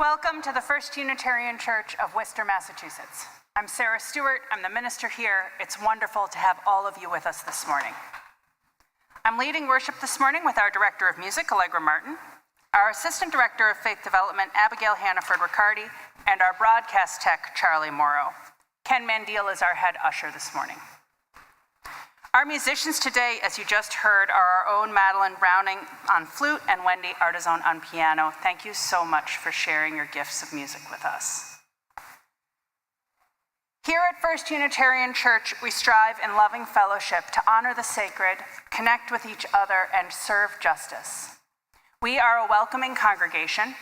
Welcome to the First Unitarian Church of Worcester, Massachusetts. I'm Sarah Stewart. I'm the minister here. It's wonderful to have all of you with us this morning. I'm leading worship this morning with our director of music, Allegro Martin, our assistant director of faith development, Abigail Hannaford Riccardi, and our broadcast tech, Charlie Morrow. Ken Mandil is our head usher this morning. Our musicians today, as you just heard, are our own Madeline Browning on flute and Wendy Artizon on piano. Thank you so much for sharing your gifts of music with us. Here at First Unitarian Church, we strive in loving fellowship to honor the sacred, connect with each other, and serve justice. We are a welcoming congregation.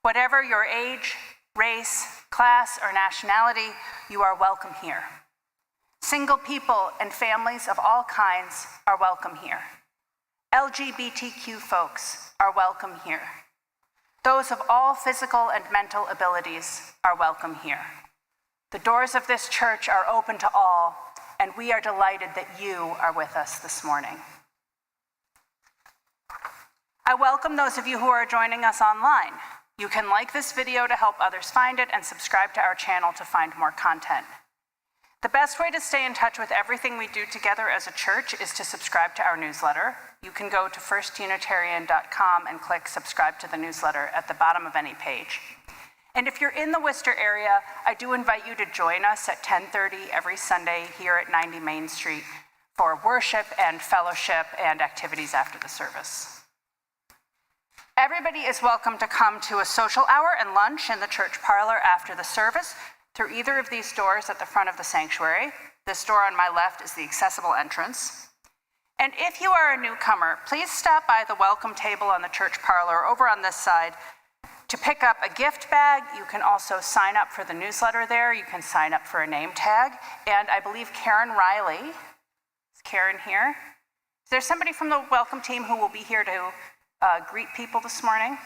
Whatever your age, race, class, or nationality, you are welcome here. Single people and families of all kinds are welcome here. LGBTQ folks are welcome here. Those of all physical and mental abilities are welcome here. The doors of this church are open to all, and we are delighted that you are with us this morning. I welcome those of you who are joining us online. You can like this video to help others find it and subscribe to our channel to find more content. The best way to stay in touch with everything we do together as a church is to subscribe to our newsletter. You can go to firstunitarian.com and click subscribe to the newsletter at the bottom of any page. And if you're in the Worcester area, I do invite you to join us at 10:30 every Sunday here at 90 Main Street for worship and fellowship and activities after the service. Everybody is welcome to come to a social hour and lunch in the church parlor after the service through either of these doors at the front of the sanctuary. This door on my left is the accessible entrance. And if you are a newcomer, please stop by the welcome table on the church parlor over on this side to pick up a gift bag. You can also sign up for the newsletter there. You can sign up for a name tag. And I believe Karen Riley, is Karen here? Is there somebody from the welcome team who will be here to greet people this morning?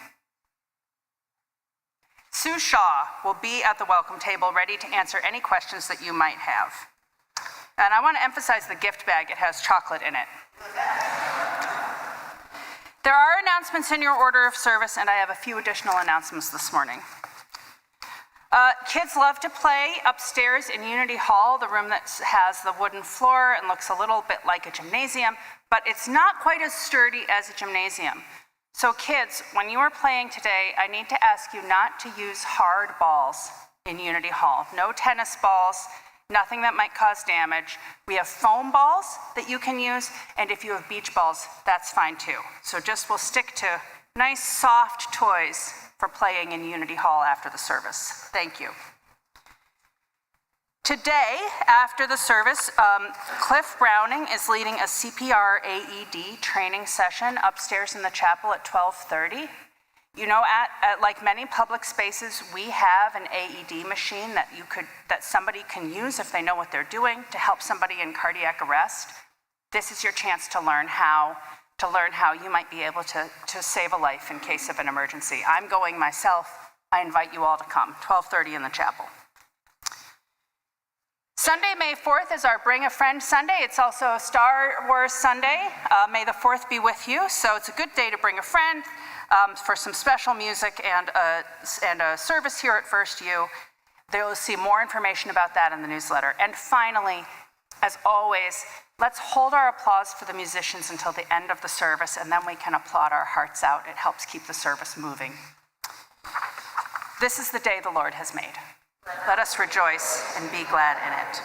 Sue Shaw will be at the welcome table ready to answer any questions that you might have. And I want to emphasize the gift bag. It has chocolate in it. There are announcements in your order of service, and I have a few additional announcements this morning. Kids love to play upstairs in Unity Hall, the room that has the wooden floor and looks a little bit like a gymnasium, but it's not quite as sturdy as a gymnasium. So kids, when you are playing today, I need to ask you not to use hard balls in Unity Hall. No tennis balls, nothing that might cause damage. We have foam balls that you can use, and if you have beach balls, that's fine too. So just we'll stick to nice soft toys for playing in Unity Hall after the service. Thank you. Today, after the service, Cliff Browning is leading a CPR AED training session upstairs in the chapel at 12:30. You know, at like many public spaces, we have an AED machine that somebody can use if they know what they're doing to help somebody in cardiac arrest. This is your chance to learn how you might be able to save a life in case of an emergency. I'm going myself. I invite you all to come, 12:30 in the chapel. Sunday, May 4th is our Bring a Friend Sunday. It's also a Star Wars Sunday. May the 4th be with you. So it's a good day to bring a friend for some special music and a service here at First U. They'll see more information about that in the newsletter. And finally, as always, let's hold our applause for the musicians until the end of the service, and then we can applaud our hearts out. It helps keep the service moving. This is the day the Lord has made. Let us rejoice and be glad in it.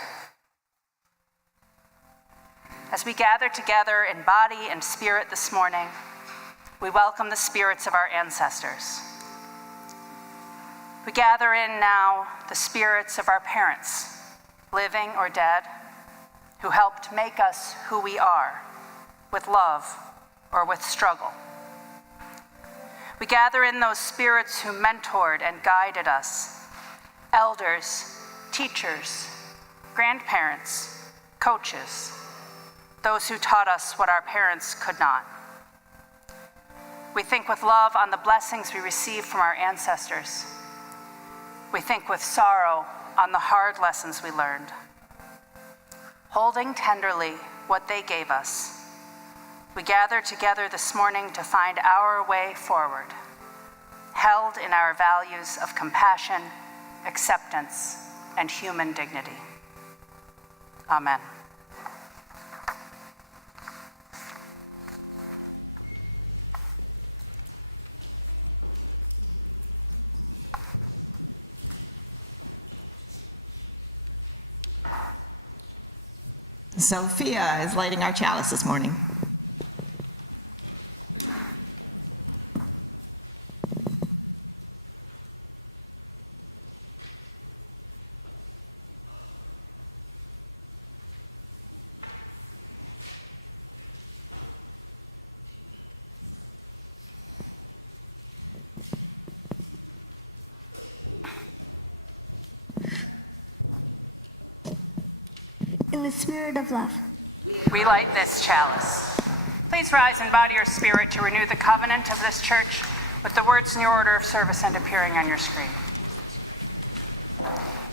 As we gather together in body and spirit this morning, we welcome the spirits of our ancestors. We gather in now the spirits of our parents, living or dead, who helped make us who we are, with love or with struggle. We gather in those spirits who mentored and guided us, elders, teachers, grandparents, coaches, those who taught us what our parents could not. We think with love on the blessings we received from our ancestors. We think with sorrow on the hard lessons we learned. Holding tenderly what they gave us, we gather together this morning to find our way forward, held in our values of compassion, acceptance, and human dignity. Amen. Sophia is lighting our chalice this morning. In the spirit of love, we light this chalice. Please rise in body or spirit to renew the covenant of this church with the words in your order of service and appearing on your screen.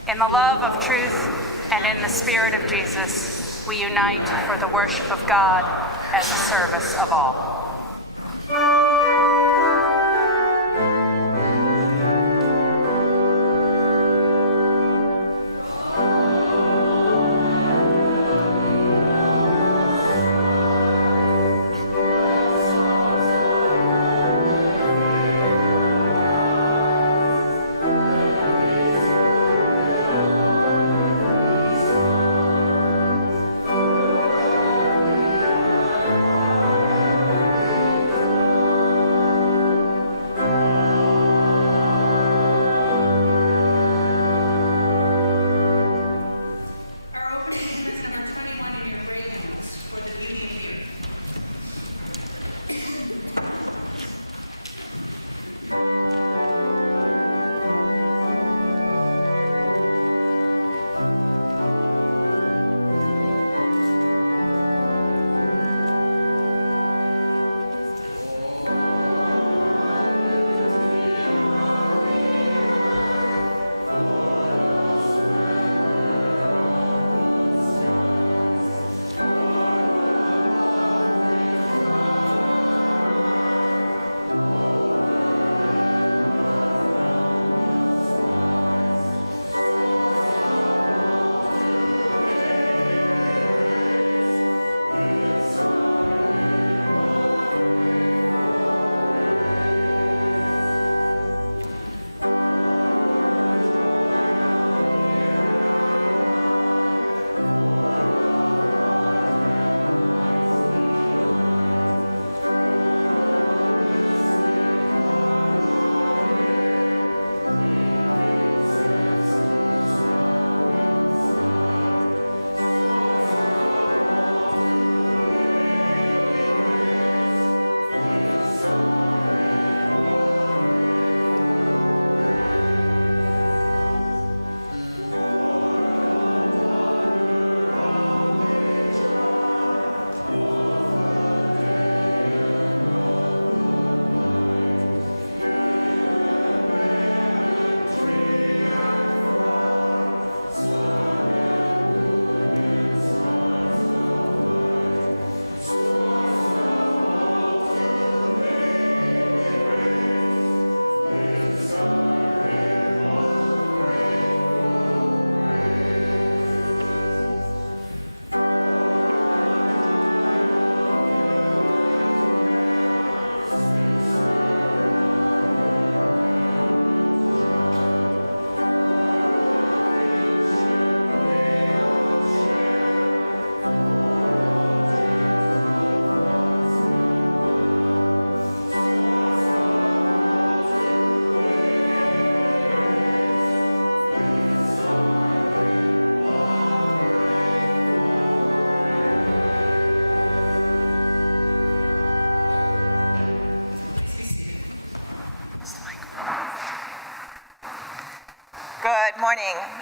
In the love of truth and in the spirit of Jesus, we unite for the worship of God and the service of all.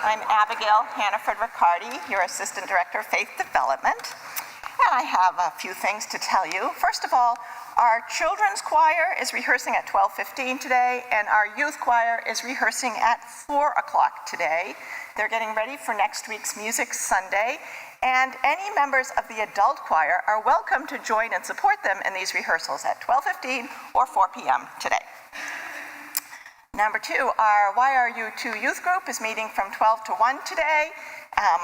I'm Abigail Hannaford-Riccardi, your Assistant Director of Faith Development. And I have a few things to tell you. First of all, our children's choir is rehearsing at 12:15 today, and our youth choir is rehearsing at 4 o'clock today. They're getting ready for next week's Music Sunday, and any members of the adult choir are welcome to join and support them in these rehearsals at 12:15 or 4 p.m. today. Number two, our YRU2 youth group is meeting from 12 to 1 today.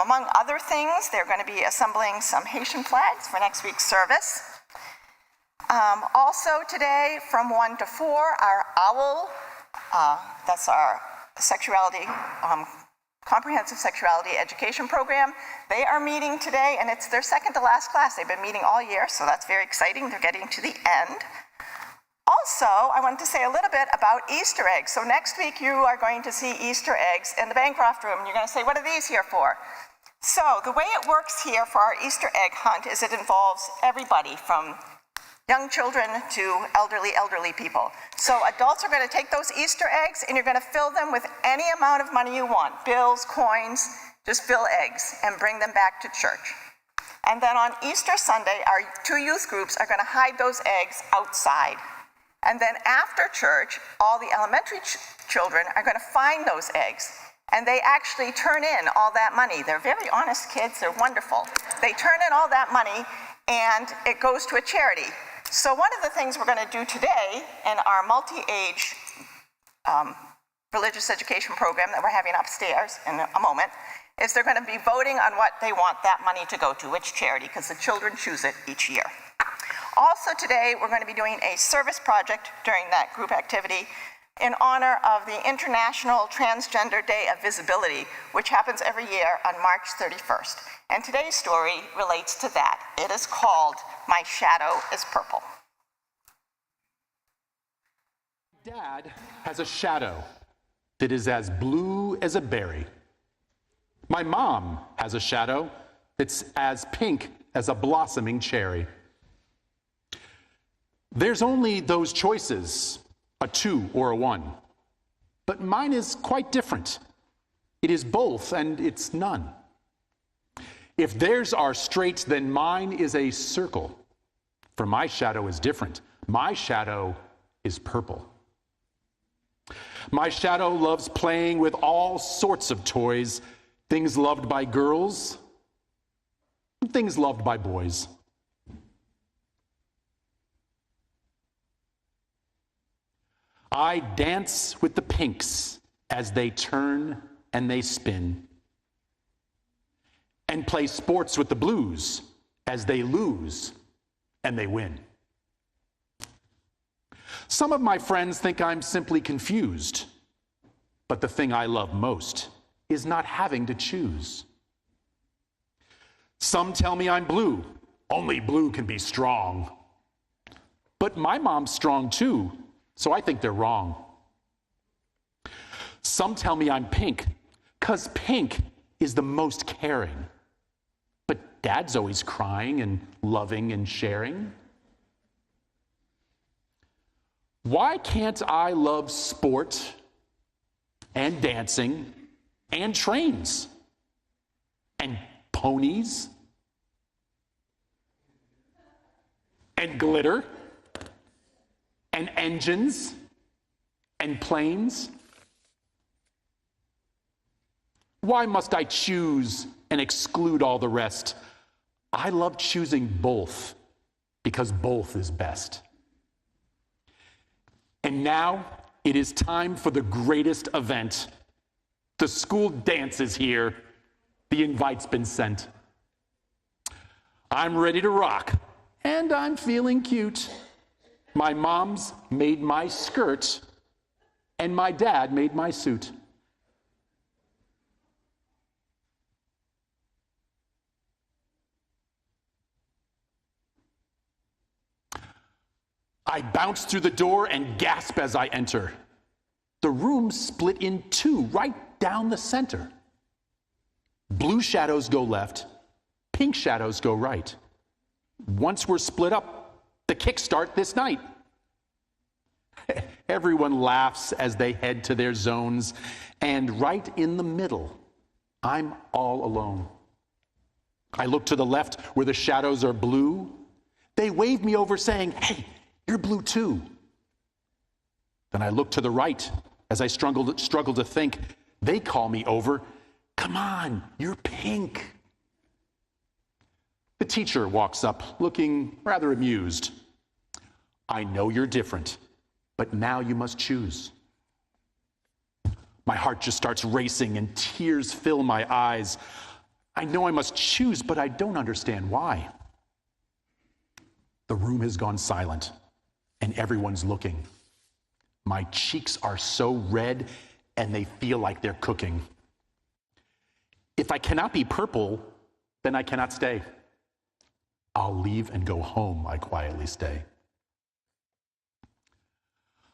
Among other things, they're going to be assembling some Haitian flags for next week's service. Also today, from 1 to 4, our OWL, that's our sexuality, comprehensive sexuality education program. They are meeting today, and it's their second to last class. They've been meeting all year, so that's very exciting. They're getting to the end. Also, I wanted to say a little bit about Easter eggs. So next week you are going to see Easter eggs in the Bancroft room, and you're going to say, what are these here for? So the way it works here for our Easter egg hunt is it involves everybody from young children to elderly people. So adults are going to take those Easter eggs and you're going to fill them with any amount of money you want, bills, coins, just fill eggs and bring them back to church. And then on Easter Sunday, our two youth groups are going to hide those eggs outside. And then after church, all the elementary children are going to find those eggs. And they actually turn in all that money. They're very honest kids. They're wonderful. They turn in all that money, and it goes to a charity. So one of the things we're going to do today in our multi-age religious education program that we're having upstairs in a moment is they're going to be voting on what they want that money to go to, which charity, because the children choose it each year. Also today, we're going to be doing a service project during that group activity in honor of the International Transgender Day of Visibility, which happens every year on March 31st. And today's story relates to that. It is called My Shadow is Purple. Dad has a shadow that is as blue as a berry. My mom has a shadow that's as pink as a blossoming cherry. There's only those choices, a 2 or a 1. But mine is quite different. It is both and it's none. If theirs are straight, then mine is a circle. For my shadow is different. My shadow is purple. My shadow loves playing with all sorts of toys, things loved by girls, and things loved by boys. I dance with the pinks as they turn and they spin, and play sports with the blues as they lose and they win. Some of my friends think I'm simply confused, but the thing I love most is not having to choose. Some tell me I'm blue, only blue can be strong. But my mom's strong too, so I think they're wrong. Some tell me I'm pink, 'cause pink is the most caring. But Dad's always crying and loving and sharing. Why can't I love sport and dancing and trains and ponies and glitter and engines and planes? Why must I choose and exclude all the rest? I love choosing both because both is best. And now it is time for the greatest event. The school dance is here. The invite's been sent. I'm ready to rock, and I'm feeling cute. My mom's made my skirt, and my dad made my suit. I bounce through the door and gasp as I enter. The room split in two, right down the center. Blue shadows go left, pink shadows go right. Once we're split up, the kicks start this night. Everyone laughs as they head to their zones, and right in the middle, I'm all alone. I look to the left where the shadows are blue. They wave me over saying, hey, you're blue too. Then I look to the right as I struggle to think. They call me over. Come on, you're pink. The teacher walks up, looking rather amused. I know you're different, but now you must choose. My heart just starts racing and tears fill my eyes. I know I must choose, but I don't understand why. The room has gone silent, and everyone's looking. My cheeks are so red, and they feel like they're cooking. If I cannot be purple, then I cannot stay. I'll leave and go home, I quietly say.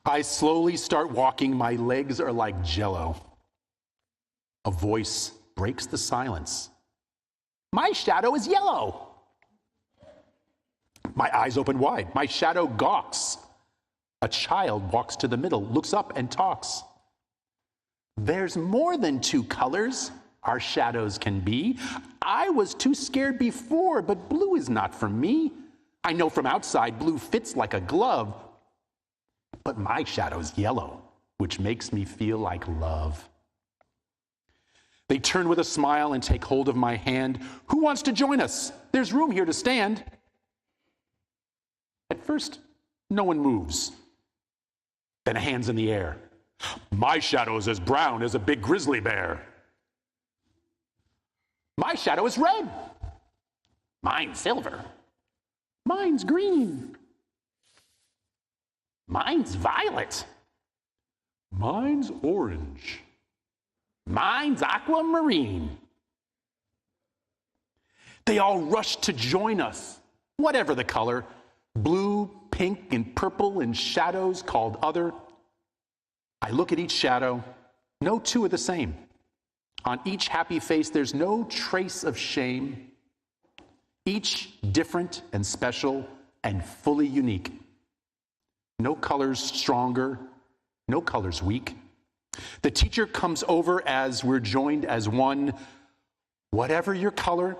I slowly start walking. My legs are like jello. A voice breaks the silence. My shadow is yellow. My eyes open wide. My shadow gawks. A child walks to the middle, looks up and talks. There's more than two colors our shadows can be. I was too scared before, but blue is not for me. I know from outside blue fits like a glove, but my shadow's yellow, which makes me feel like love. They turn with a smile and take hold of my hand. Who wants to join us? There's room here to stand. At first, no one moves. Then hands in the air. My shadow's as brown as a big grizzly bear. My shadow is red. Mine's silver. Mine's green. Mine's violet. Mine's orange. Mine's aquamarine. They all rush to join us, whatever the color, blue, pink, and purple, and shadows called other. I look at each shadow. No two are the same. On each happy face, there's no trace of shame. Each different and special and fully unique. No colors stronger, no colors weak. The teacher comes over as we're joined as one. Whatever your color,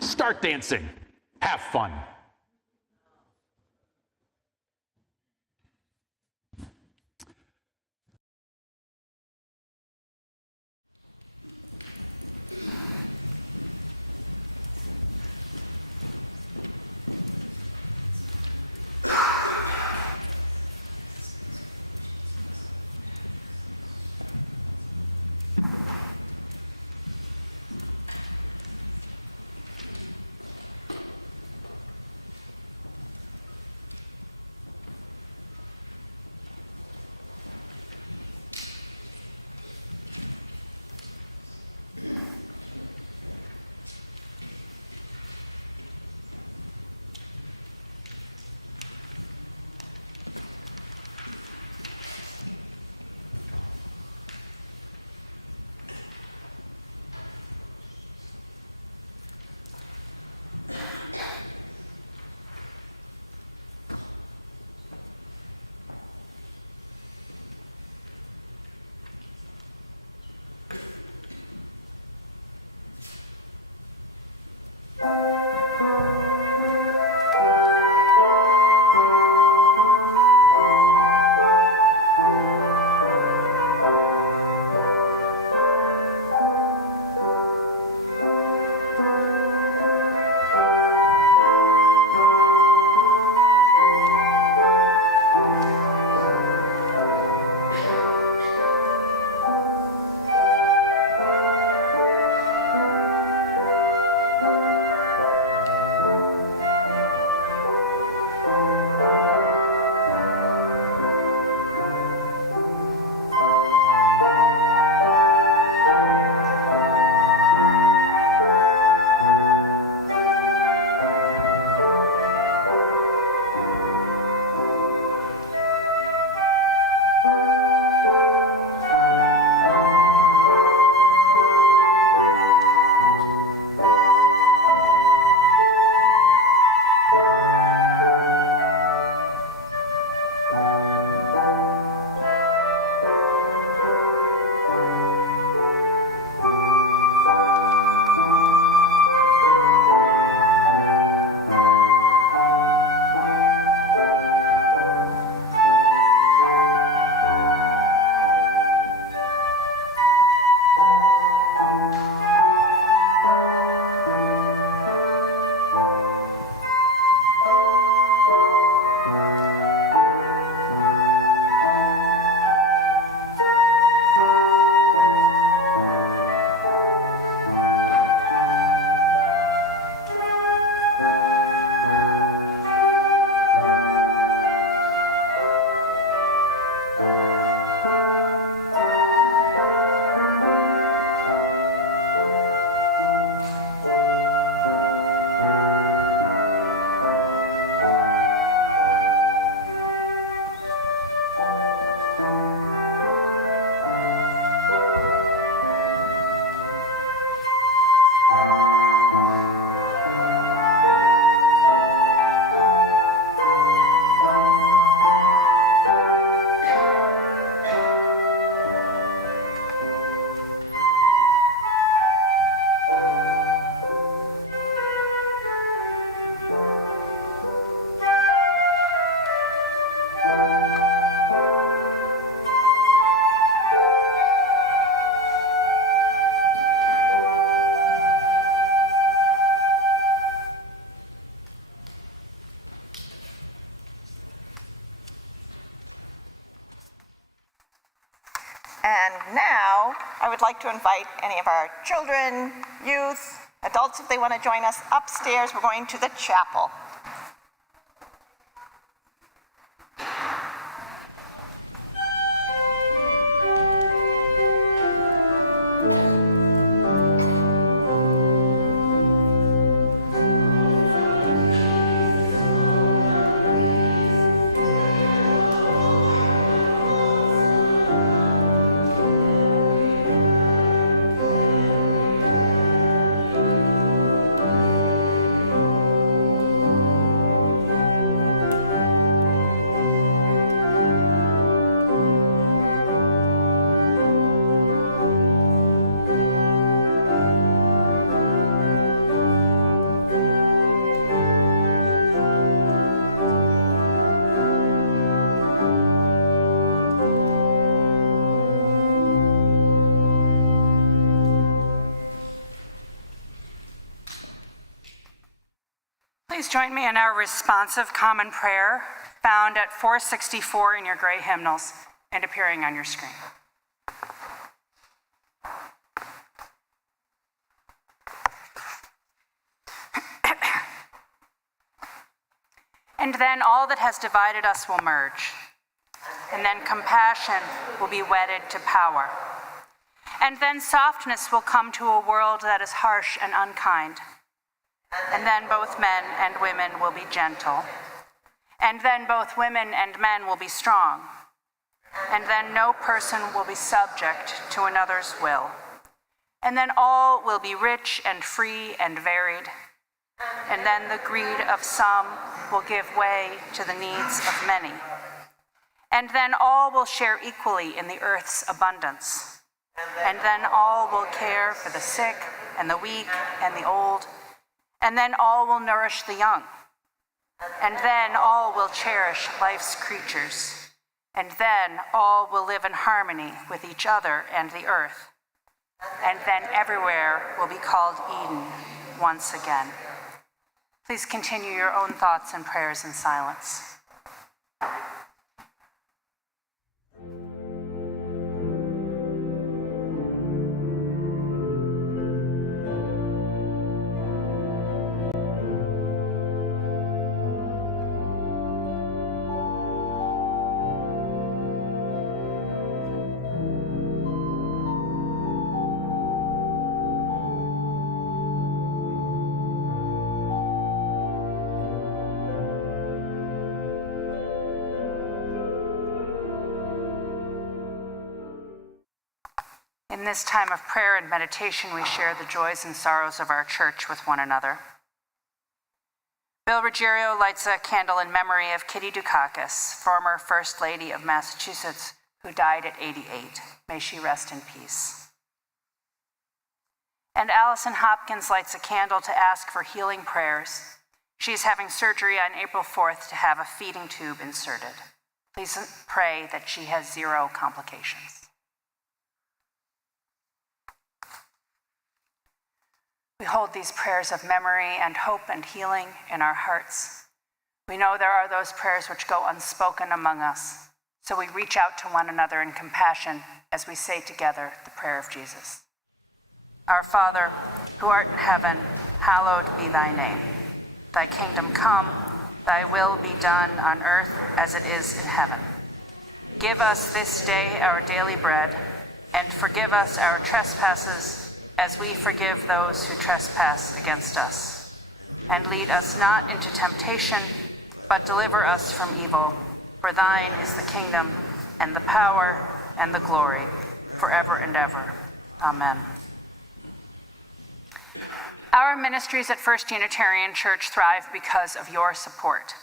start dancing. Have fun. And now I would like to invite any of our children, youth, adults, if they want to join us upstairs. We're going to the chapel. Join me in our responsive common prayer found at 464 in your gray hymnals and appearing on your screen. And then all that has divided us will merge, and then compassion will be wedded to power. And then softness will come to a world that is harsh and unkind. And then both men and women will be gentle. And then both women and men will be strong. And then no person will be subject to another's will. And then all will be rich and free and varied. And then the greed of some will give way to the needs of many. And then all will share equally in the earth's abundance. And then all will care for the sick and the weak and the old. And then all will nourish the young. And then all will cherish life's creatures. And then all will live in harmony with each other and the earth. And then everywhere will be called Eden once again. Please continue your own thoughts and prayers in silence. In this time of prayer and meditation, we share the joys and sorrows of our church with one another. Bill Ruggiero lights a candle in memory of Kitty Dukakis, former First Lady of Massachusetts, who died at 88. May she rest in peace. And Allison Hopkins lights a candle to ask for healing prayers. She's having surgery on April 4th to have a feeding tube inserted. Please pray that she has 0 complications. We hold these prayers of memory and hope and healing in our hearts. We know there are those prayers which go unspoken among us, so we reach out to one another in compassion as we say together the prayer of Jesus. Our Father, who art in heaven, hallowed be thy name. Thy kingdom come, thy will be done on earth as it is in heaven. Give us this day our daily bread, and forgive us our trespasses, as we forgive those who trespass against us. And lead us not into temptation, but deliver us from evil. For thine is the kingdom, and the power, and the glory, forever and ever. Amen. Our ministries at First Unitarian Church thrive because of your support.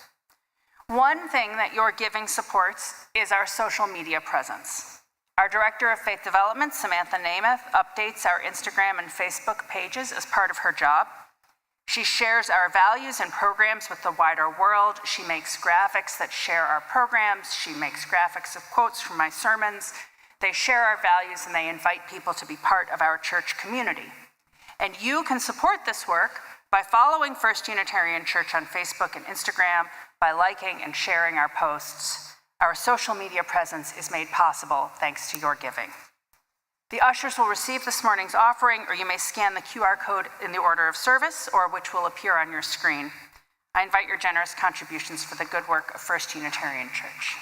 One thing that your giving supports is our social media presence. Our Director of Faith Development, Samantha Namath, updates our Instagram and Facebook pages as part of her job. She shares our values and programs with the wider world. She makes graphics that share our programs. She makes graphics of quotes from my sermons. They share our values and they invite people to be part of our church community. And you can support this work by following First Unitarian Church on Facebook and Instagram, by liking and sharing our posts. Our social media presence is made possible thanks to your giving. The ushers will receive this morning's offering, or you may scan the QR code in the order of service, or which will appear on your screen. I invite your generous contributions for the good work of First Unitarian Church.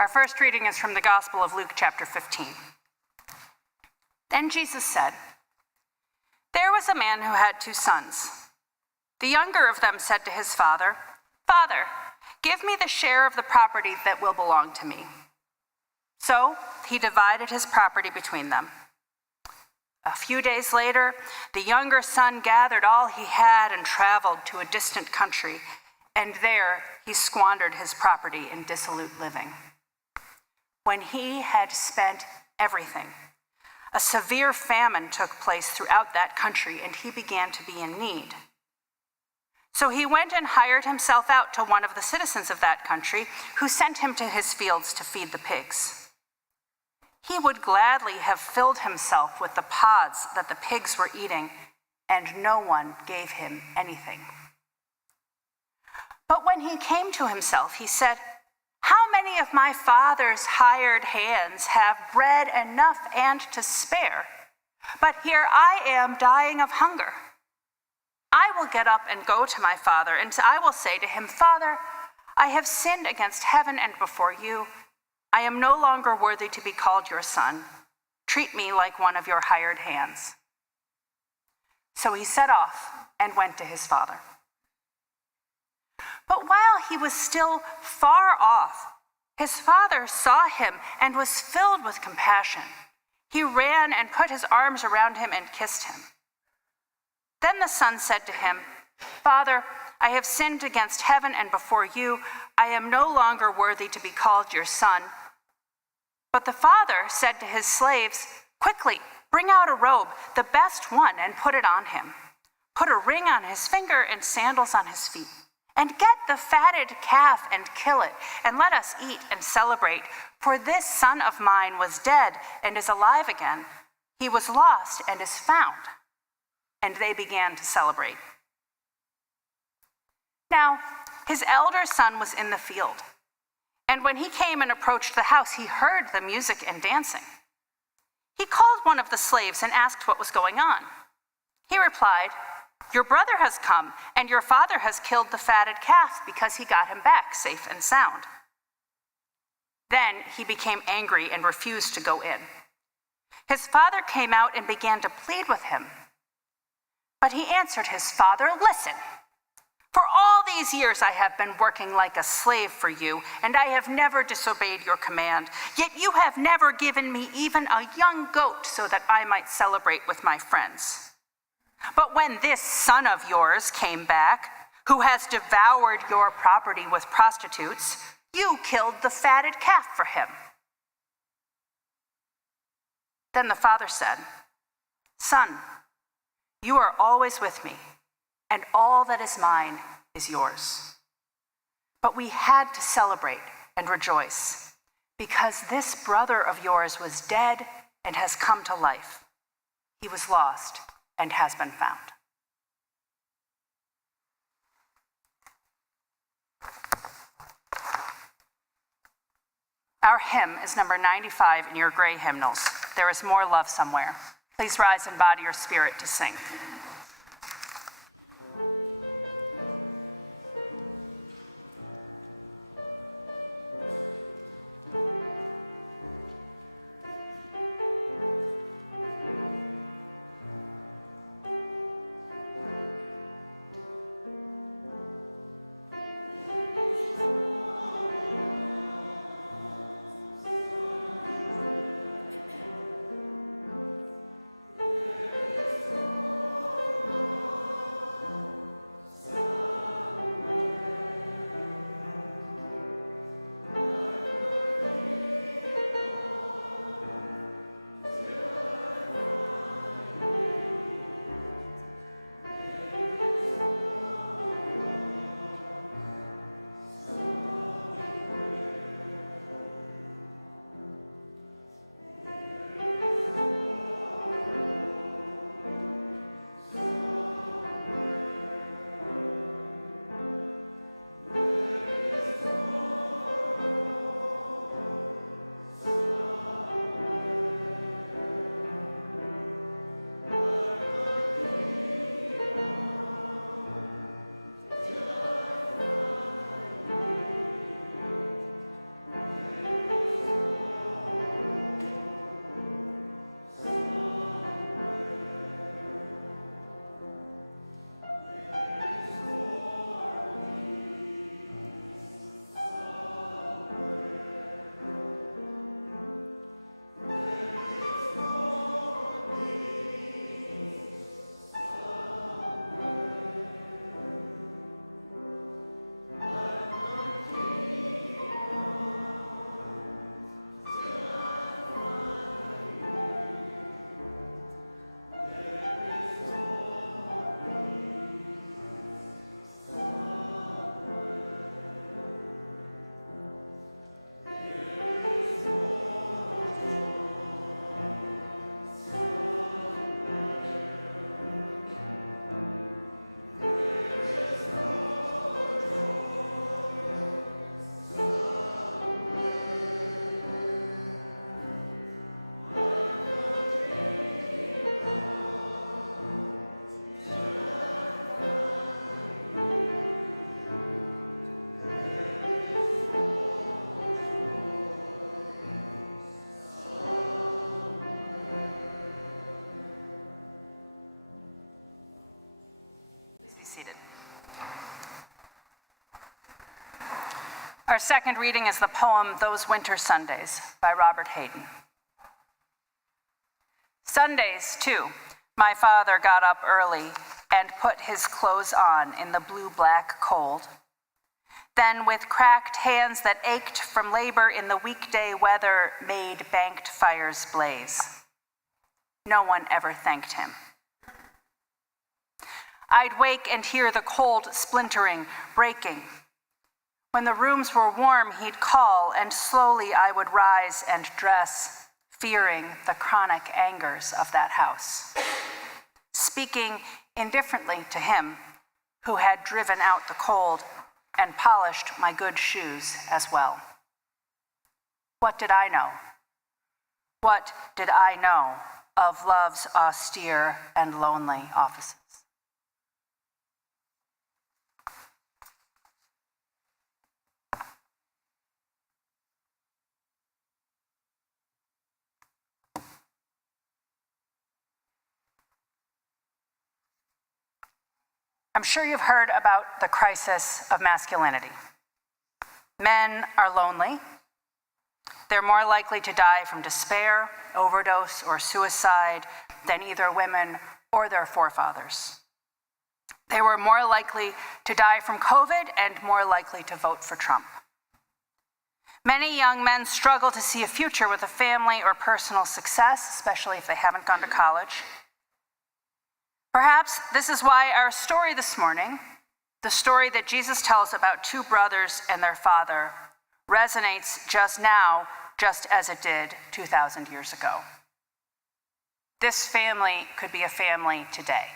Our first reading is from the Gospel of Luke chapter 15. Then Jesus said, "There was a man who had 2 sons. The younger of them said to his father, 'Father, give me the share of the property that will belong to me.' So he divided his property between them. A few days later, the younger son gathered all he had and traveled to a distant country, and there he squandered his property in dissolute living. When he had spent everything, a severe famine took place throughout that country, and he began to be in need. So he went and hired himself out to one of the citizens of that country, who sent him to his fields to feed the pigs. He would gladly have filled himself with the pods that the pigs were eating, and no one gave him anything. But when he came to himself, he said, "How many of my father's hired hands have bread enough and to spare? But here I am dying of hunger. I will get up and go to my father, and I will say to him, 'Father, I have sinned against heaven and before you. I am no longer worthy to be called your son. Treat me like one of your hired hands.' So he set off and went to his father. But while he was still far off, his father saw him and was filled with compassion. He ran and put his arms around him and kissed him. Then the son said to him, 'Father, I have sinned against heaven and before you. I am no longer worthy to be called your son.' But the father said to his slaves, 'Quickly, bring out a robe, the best one, and put it on him. Put a ring on his finger and sandals on his feet. And get the fatted calf and kill it, and let us eat and celebrate. For this son of mine was dead and is alive again. He was lost and is found.' And they began to celebrate. Now, his elder son was in the field. And when he came and approached the house, he heard the music and dancing. He called one of the slaves and asked what was going on. He replied, 'Your brother has come, and your father has killed the fatted calf because he got him back safe and sound.' Then he became angry and refused to go in. His father came out and began to plead with him. But he answered his father, 'Listen, for all these years I have been working like a slave for you, and I have never disobeyed your command. Yet you have never given me even a young goat so that I might celebrate with my friends. But when this son of yours came back, who has devoured your property with prostitutes, you killed the fatted calf for him.' Then the father said, 'Son, you are always with me, and all that is mine is yours. But we had to celebrate and rejoice, because this brother of yours was dead and has come to life. He was lost and has been found.'" Our hymn is number 95 in your gray hymnals. There is more love somewhere. Please rise in body or spirit to sing. Our second reading is the poem Those Winter Sundays by Robert Hayden. Sundays, too, my father got up early and put his clothes on in the blue-black cold. Then, with cracked hands that ached from labor in the weekday weather, made banked fires blaze. No one ever thanked him. I'd wake and hear the cold splintering, breaking. When the rooms were warm, he'd call, and slowly I would rise and dress, fearing the chronic angers of that house. Speaking indifferently to him, who had driven out the cold and polished my good shoes as well. What did I know? What did I know of love's austere and lonely offices? I'm sure you've heard about the crisis of masculinity. Men are lonely. They're more likely to die from despair, overdose, or suicide than either women or their forefathers. They were more likely to die from COVID and more likely to vote for Trump. Many young men struggle to see a future with a family or personal success, especially if they haven't gone to college. Perhaps this is why our story this morning, the story that Jesus tells about two brothers and their father, resonates just now, just as it did 2,000 years ago. This family could be a family today.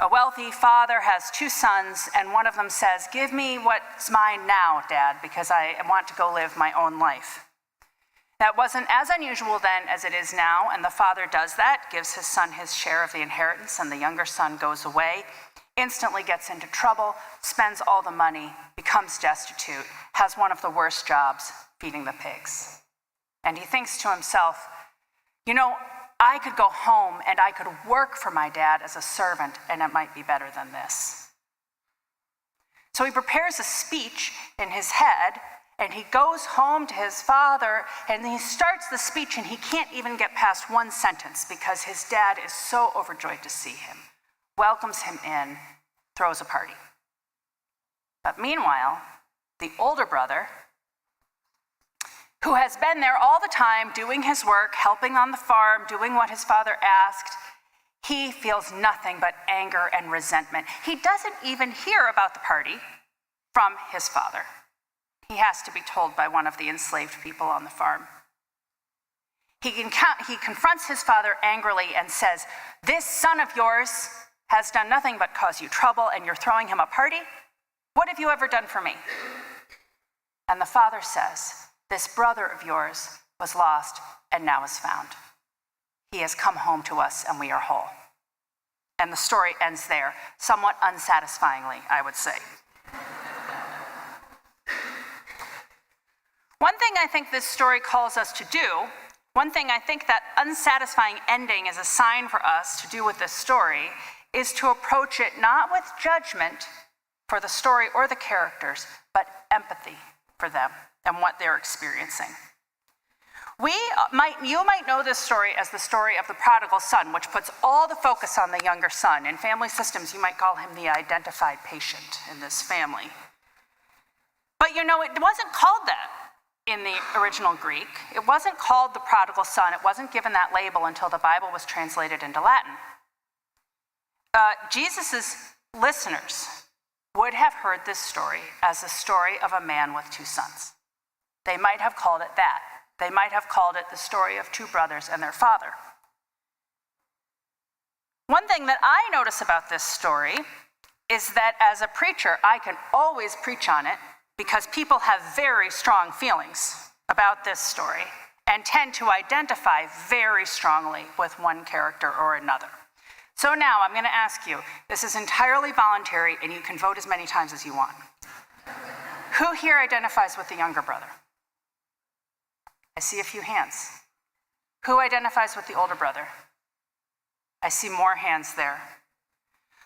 A wealthy father has two sons, and one of them says, "Give me what's mine now, Dad, because I want to go live my own life." That wasn't as unusual then as it is now, and the father does that, gives his son his share of the inheritance, and the younger son goes away, instantly gets into trouble, spends all the money, becomes destitute, has one of the worst jobs, feeding the pigs. And he thinks to himself, I could go home and I could work for my dad as a servant, and it might be better than this. So he prepares a speech in his head, and he goes home to his father, and he starts the speech, and he can't even get past one sentence because his dad is so overjoyed to see him, welcomes him in, throws a party. But meanwhile, the older brother, who has been there all the time, doing his work, helping on the farm, doing what his father asked, he feels nothing but anger and resentment. He doesn't even hear about the party from his father. He has to be told by one of the enslaved people on the farm. He confronts his father angrily and says, "This son of yours has done nothing but cause you trouble, and you're throwing him a party? What have you ever done for me?" And the father says, "This brother of yours was lost and now is found. He has come home to us and we are whole." And the story ends there, somewhat unsatisfyingly, I would say. One thing I think this story calls us to do, one thing I think that unsatisfying ending is a sign for us to do with this story, is to approach it not with judgment for the story or the characters, but empathy for them and what they're experiencing. You might know this story as the story of the prodigal son, which puts all the focus on the younger son. In family systems, you might call him the identified patient in this family. But it wasn't called that in the original Greek. It wasn't called the prodigal son. It wasn't given that label until the Bible was translated into Latin. Jesus' listeners would have heard this story as the story of a man with two sons. They might have called it that. They might have called it the story of two brothers and their father. One thing that I notice about this story is that as a preacher, I can always preach on it because people have very strong feelings about this story and tend to identify very strongly with one character or another. So now I'm going to ask you, this is entirely voluntary and you can vote as many times as you want. Who here identifies with the younger brother? I see a few hands. Who identifies with the older brother? I see more hands there.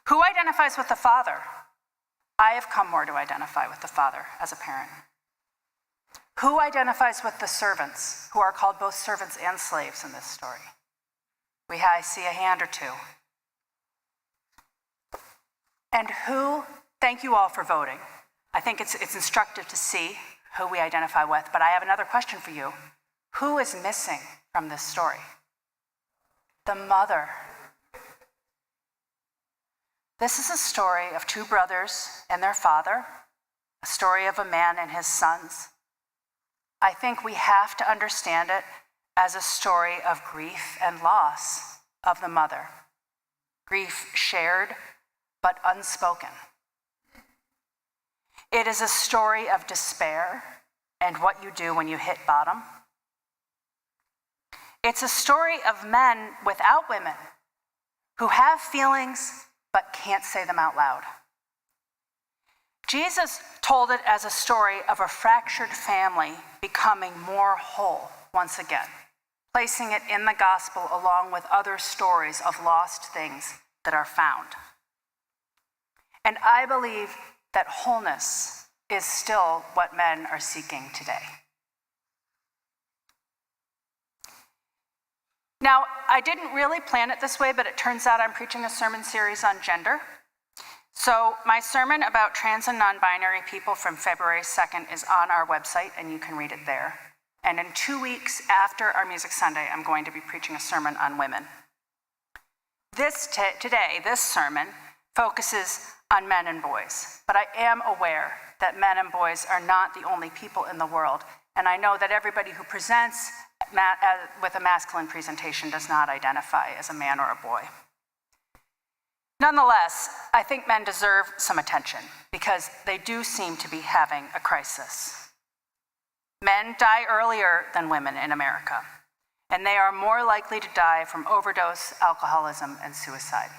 Who identifies with the father? I have come more to identify with the father as a parent. Who identifies with the servants, who are called both servants and slaves in this story? I see a hand or two. And who, thank you all for voting. I think it's instructive to see who we identify with, but I have another question for you. Who is missing from this story? The mother. This is a story of two brothers and their father, a story of a man and his sons. I think we have to understand it as a story of grief and loss of the mother. Grief shared but unspoken. It is a story of despair and what you do when you hit bottom. It's a story of men without women who have feelings but can't say them out loud. Jesus told it as a story of a fractured family becoming more whole once again, placing it in the gospel along with other stories of lost things that are found. And I believe that wholeness is still what men are seeking today. Now, I didn't really plan it this way, but it turns out I'm preaching a sermon series on gender. So my sermon about trans and non-binary people from February 2nd is on our website, and you can read it there. And in 2 weeks after our Music Sunday, I'm going to be preaching a sermon on women. Today, this sermon focuses on men and boys, but I am aware that men and boys are not the only people in the world, and I know that everybody who presents with a masculine presentation does not identify as a man or a boy. Nonetheless, I think men deserve some attention because they do seem to be having a crisis. Men die earlier than women in America, and they are more likely to die from overdose, alcoholism, and suicide.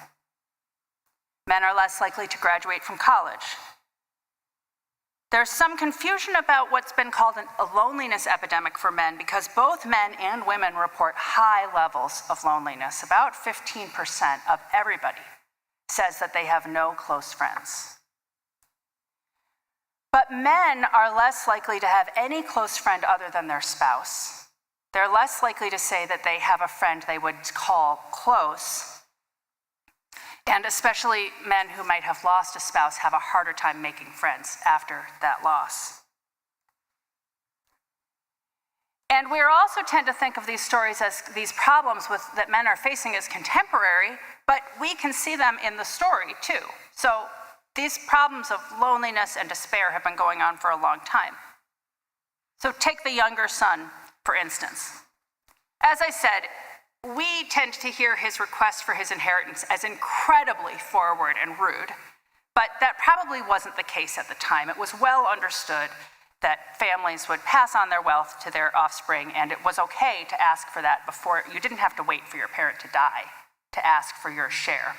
Men are less likely to graduate from college. There's some confusion about what's been called a loneliness epidemic for men because both men and women report high levels of loneliness. About 15% of everybody says that they have no close friends. But men are less likely to have any close friend other than their spouse. They're less likely to say that they have a friend they would call close. And especially men who might have lost a spouse have a harder time making friends after that loss. And we also tend to think of these stories as these problems that men are facing as contemporary, but we can see them in the story too. So these problems of loneliness and despair have been going on for a long time. So take the younger son, for instance. As I said, we tend to hear his request for his inheritance as incredibly forward and rude, but that probably wasn't the case at the time. It was well understood that families would pass on their wealth to their offspring, and it was okay to ask for that before. You didn't have to wait for your parent to die to ask for your share.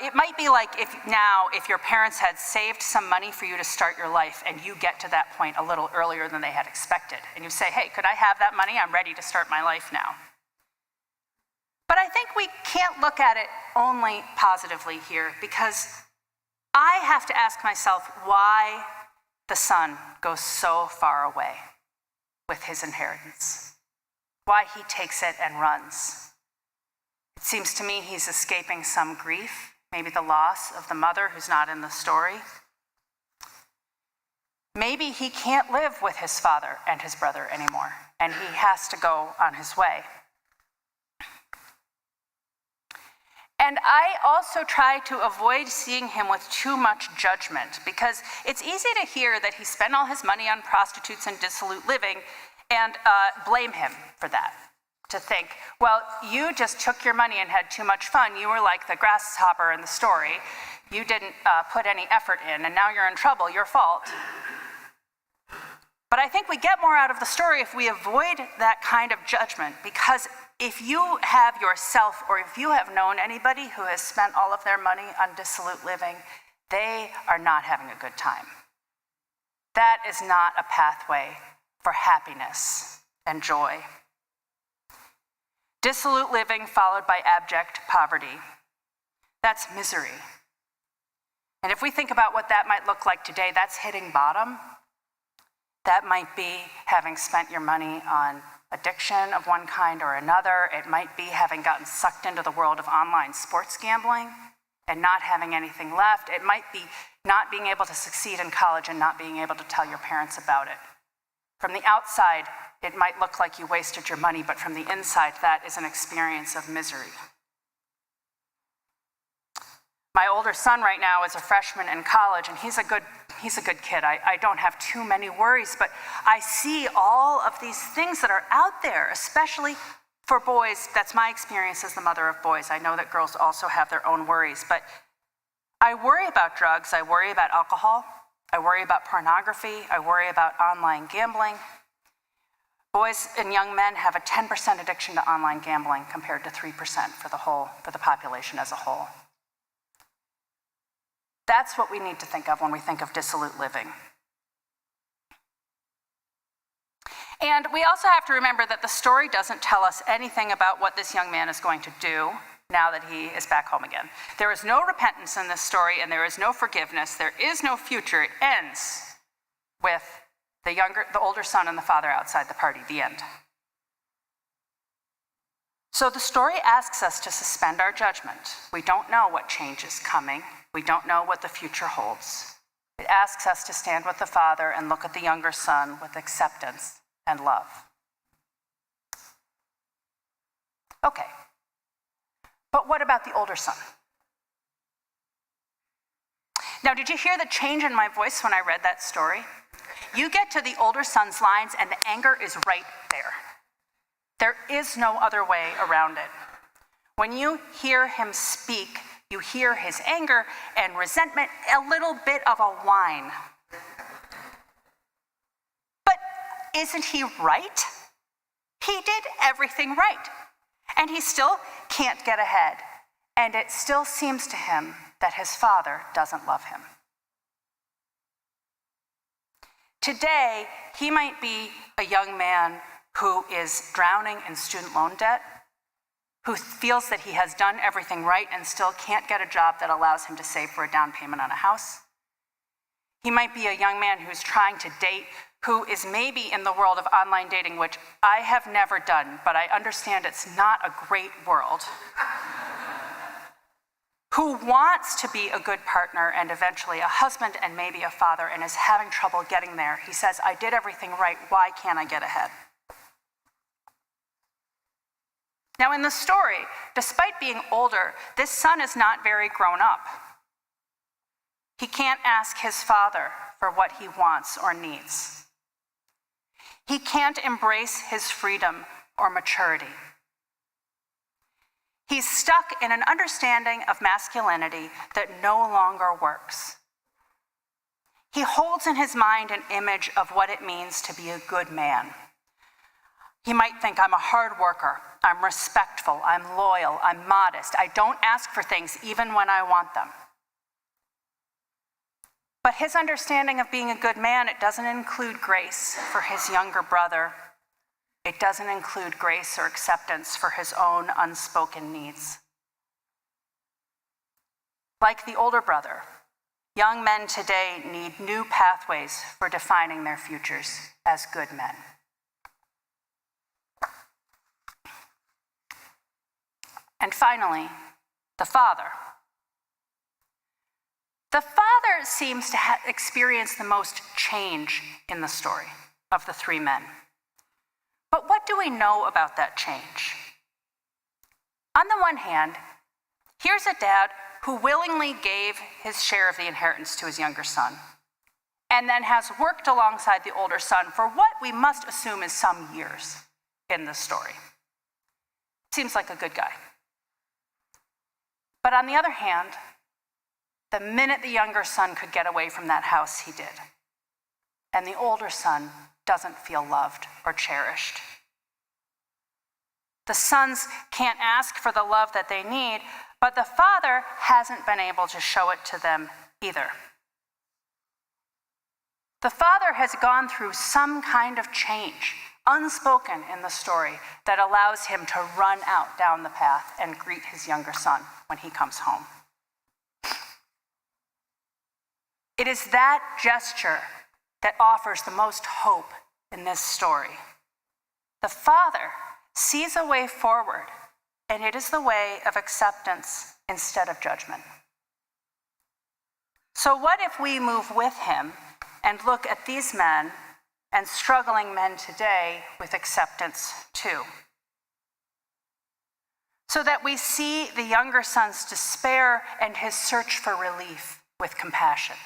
It might be like if your parents had saved some money for you to start your life and you get to that point a little earlier than they had expected. And you say, hey, could I have that money? I'm ready to start my life now. But I think we can't look at it only positively here because I have to ask myself why the son goes so far away with his inheritance, why he takes it and runs. It seems to me he's escaping some grief, maybe the loss of the mother who's not in the story. Maybe he can't live with his father and his brother anymore, and he has to go on his way. And I also try to avoid seeing him with too much judgment because it's easy to hear that he spent all his money on prostitutes and dissolute living and blame him for that. To think, well, you just took your money and had too much fun. You were like the grasshopper in the story. You didn't put any effort in, and now you're in trouble, your fault. But I think we get more out of the story if we avoid that kind of judgment, because if you have yourself, or if you have known anybody who has spent all of their money on dissolute living, they are not having a good time. That is not a pathway for happiness and joy. Dissolute living followed by abject poverty. That's misery. And if we think about what that might look like today, that's hitting bottom. That might be having spent your money on addiction of one kind or another. It might be having gotten sucked into the world of online sports gambling and not having anything left. It might be not being able to succeed in college and not being able to tell your parents about it. From the outside, it might look like you wasted your money, but from the inside, that is an experience of misery. My older son right now is a freshman in college, and he's a good kid. I don't have too many worries, but I see all of these things that are out there, especially for boys. That's my experience as the mother of boys. I know that girls also have their own worries, but I worry about drugs. I worry about alcohol. I worry about pornography. I worry about online gambling. Boys and young men have a 10% addiction to online gambling compared to 3% for the population as a whole. That's what we need to think of when we think of dissolute living. And we also have to remember that the story doesn't tell us anything about what this young man is going to do now that he is back home again. There is no repentance in this story, and there is no forgiveness. There is no future. It ends with the older son and the father outside the party, the end. So the story asks us to suspend our judgment. We don't know what change is coming. We don't know what the future holds. It asks us to stand with the father and look at the younger son with acceptance and love. Okay, but what about the older son? Now, did you hear the change in my voice when I read that story? You get to the older son's lines and the anger is right there. There is no other way around it. When you hear him speak, you hear his anger and resentment, a little bit of a whine. But isn't he right? He did everything right, and he still can't get ahead, and it still seems to him that his father doesn't love him. Today, he might be a young man who is drowning in student loan debt, who feels that he has done everything right and still can't get a job that allows him to save for a down payment on a house. He might be a young man who's trying to date, who is maybe in the world of online dating, which I have never done, but I understand it's not a great world. Who wants to be a good partner and eventually a husband and maybe a father and is having trouble getting there. He says, I did everything right, why can't I get ahead? Now in the story, despite being older, this son is not very grown up. He can't ask his father for what he wants or needs. He can't embrace his freedom or maturity. He's stuck in an understanding of masculinity that no longer works. He holds in his mind an image of what it means to be a good man. He might think, I'm a hard worker, I'm respectful, I'm loyal, I'm modest, I don't ask for things even when I want them. But his understanding of being a good man, it doesn't include grace for his younger brother. It doesn't include grace or acceptance for his own unspoken needs. Like the older brother, young men today need new pathways for defining their futures as good men. And finally, the father. The father seems to have experienced the most change in the story of the three men. But what do we know about that change? On the one hand, here's a dad who willingly gave his share of the inheritance to his younger son, and then has worked alongside the older son for what we must assume is some years in the story. Seems like a good guy. But on the other hand, the minute the younger son could get away from that house, he did. And the older son doesn't feel loved or cherished. The sons can't ask for the love that they need, but the father hasn't been able to show it to them either. The father has gone through some kind of change, unspoken in the story, that allows him to run out down the path and greet his younger son when he comes home. It is that gesture that offers the most hope in this story. The Father sees a way forward, and it is the way of acceptance instead of judgment. So what if we move with him and look at these men and struggling men today with acceptance too? So that we see the younger son's despair and his search for relief with compassion.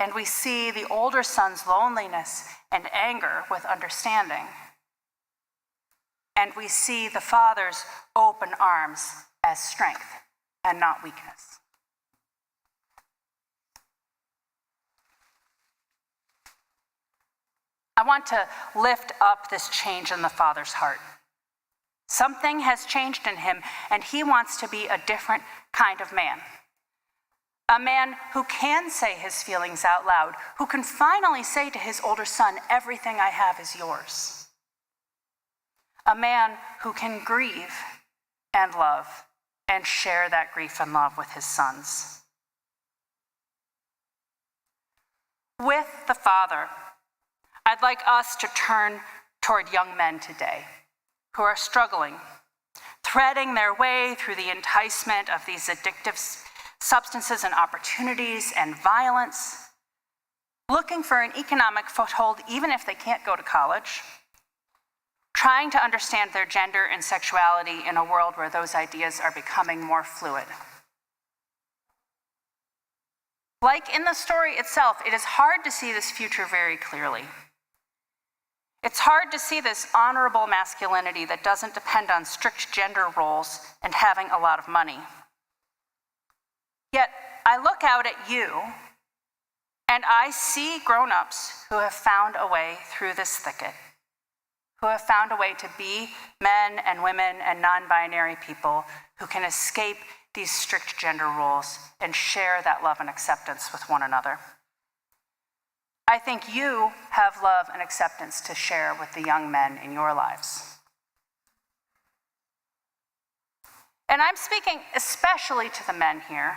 And we see the older son's loneliness and anger with understanding. And we see the father's open arms as strength and not weakness. I want to lift up this change in the father's heart. Something has changed in him, and he wants to be a different kind of man. A man who can say his feelings out loud, who can finally say to his older son, everything I have is yours. A man who can grieve and love and share that grief and love with his sons. With the Father, I'd like us to turn toward young men today who are struggling, threading their way through the enticement of these addictive substances and opportunities and violence, looking for an economic foothold even if they can't go to college, trying to understand their gender and sexuality in a world where those ideas are becoming more fluid. Like in the story itself, it is hard to see this future very clearly. It's hard to see this honorable masculinity that doesn't depend on strict gender roles and having a lot of money. Yet, I look out at you, and I see grown-ups who have found a way through this thicket, who have found a way to be men and women and non-binary people who can escape these strict gender roles and share that love and acceptance with one another. I think you have love and acceptance to share with the young men in your lives. And I'm speaking especially to the men here.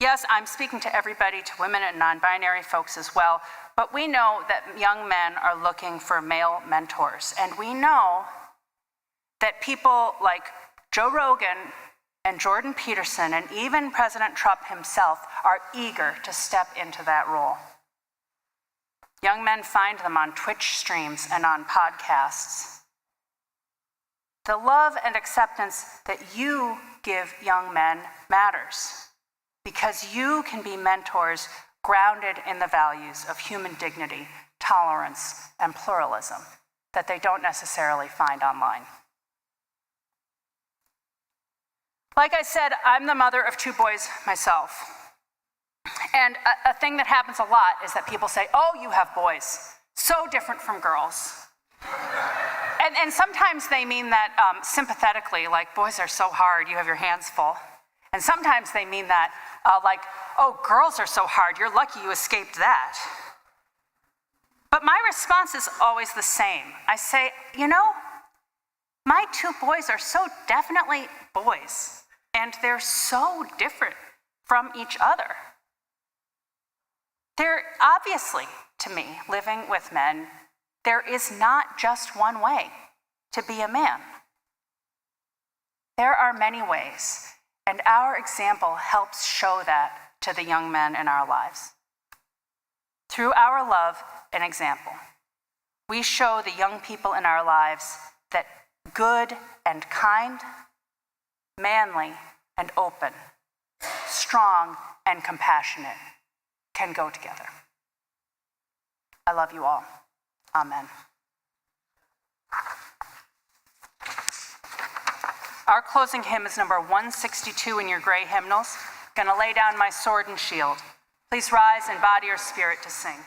Yes, I'm speaking to everybody, to women and non-binary folks as well, but we know that young men are looking for male mentors. And we know that people like Joe Rogan and Jordan Peterson and even President Trump himself are eager to step into that role. Young men find them on Twitch streams and on podcasts. The love and acceptance that you give young men matters because you can be mentors grounded in the values of human dignity, tolerance, and pluralism that they don't necessarily find online. Like I said, I'm the mother of 2 boys myself. And a thing that happens a lot is that people say, oh, you have boys, so different from girls. And sometimes they mean that sympathetically, like, boys are so hard, you have your hands full. And sometimes they mean that like, oh, girls are so hard, you're lucky you escaped that. But my response is always the same. I say, you know, my 2 boys are so definitely boys, and they're so different from each other. There obviously, to me, living with men, there is not just one way to be a man. There are many ways, and our example helps show that to the young men in our lives. Through our love and example, we show the young people in our lives that good and kind, manly and open, strong and compassionate can go together. I love you all. Amen. Our closing hymn is number 162 in your gray hymnals. I'm going to lay down my sword and shield. Please rise in body or spirit to sing.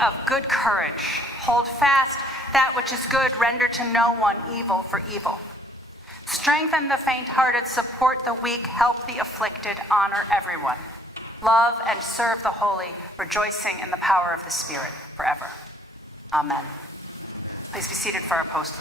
of good courage. Hold fast that which is good, render to no one evil for evil. Strengthen the faint-hearted, support the weak, help the afflicted, honor everyone. Love and serve the holy, rejoicing in the power of the Spirit forever. Amen. Please be seated for our post.